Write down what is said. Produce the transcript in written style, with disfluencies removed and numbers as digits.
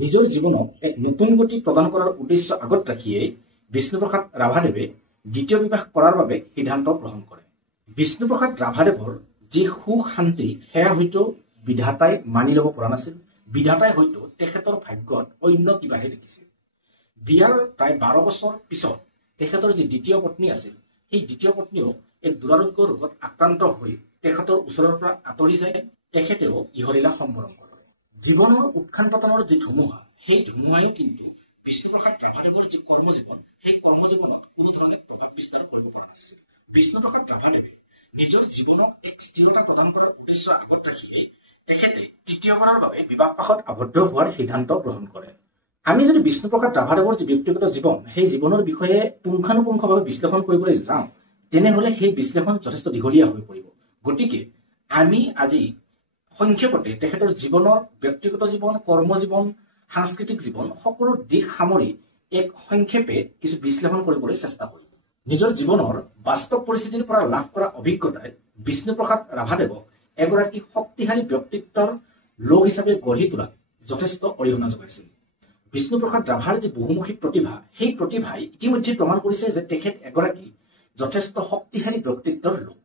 নিজৰ জীৱনক এক নতুন গতি প্ৰদান কৰাৰ উদ্দেশ্য আগত ৰাখিয়েই বিষ্ণুপ্ৰসাদ ৰাভাদেৱে দ্বিতীয় বিবাহ কৰাৰ বাবে সিদ্ধান্ত গ্ৰহণ কৰে। বিষ্ণুপ্ৰসাদ ৰাভাদেৱৰ যি সুখ শান্তি সেয়া হয়তো বিধাতাই মানি ল'ব পৰা নাছিল। বিধাতাই হয়তো তেখেতৰ ভাগ্যত অন্য কিবাহে লিখিছিল। বিয়াৰ প্ৰায় 12 বছৰ পিছত তেখেতৰ যি দ্বিতীয় পত্নী আছিল, সেই দ্বিতীয় পত্নীও এক দুৰাৰোগ্য ৰোগত আক্ৰান্ত হৈ তেখেতৰ ওচৰৰ পৰা আঁতৰি যায়। তেখেতেও ইহলীলা সম্বৰণ কৰে। জীৱনৰ উত্থান পতনৰ যি ধুমুহা, সেই ধুমুহায়ো কিন্তু বিষ্ণুপ্ৰসাদ ৰাভাদেৱৰ যি কৰ্মজীৱন, সেই কৰ্মজীৱনত কোনো ধৰণে প্ৰভাৱ বিস্তাৰ কৰিব পৰা নাছিল। বিষ্ণুপ্ৰসাদ ৰাভাদেৱে নিজৰ জীৱনক এক স্থিৰতা প্ৰদান কৰাৰ উদ্দেশ্য আগত ৰাখিয়েই তেখেতে তৃতীয়বাৰৰ বাবে বিবাহপাশত আবদ্ধ হোৱাৰ সিদ্ধান্ত গ্ৰহণ কৰে। আমি যদি বিষ্ণুপ্ৰসাদ ৰাভাদেৱৰ যি ব্যক্তিগত জীৱন, সেই জীৱনৰ বিষয়ে পুংখানুপুংখভাৱে বিশ্লেষণ কৰিবলৈ যাওঁ, তেনেহলে সেই বিশ্লেষণ যথেষ্ট দীঘলীয়া হৈ পৰিব। গতিকে আমি আজি সংক্ষেপতে তেখেতৰ জীৱনৰ ব্যক্তিগত জীৱন, কৰ্মজীৱন, সাংস্কৃতিক জীৱন সকলো দিশ সামৰি এক সংক্ষেপে কিছু বিশ্লেষণ কৰিবলৈ চেষ্টা কৰিম। নিজৰ জীৱনৰ বাস্তৱ পৰিস্থিতিৰ পৰা লাভ কৰা অভিজ্ঞতাই বিষ্ণুপ্ৰসাদ ৰাভাদেৱক এগৰাকী শক্তিশালী ব্যক্তিত্বৰ লোক হিচাপে গঢ়ি তোলাত যথেষ্ট অৰিহণা যোগাইছিল। বিষ্ণুপ্ৰসাদ ৰাভাৰ যি বহুমুখী প্ৰতিভা, সেই প্ৰতিভাই ইতিমধ্যে প্ৰমাণ কৰিছে যে তেখেত এগৰাকী যথেষ্ট শক্তিশালী ব্যক্তিত্বৰ লোক।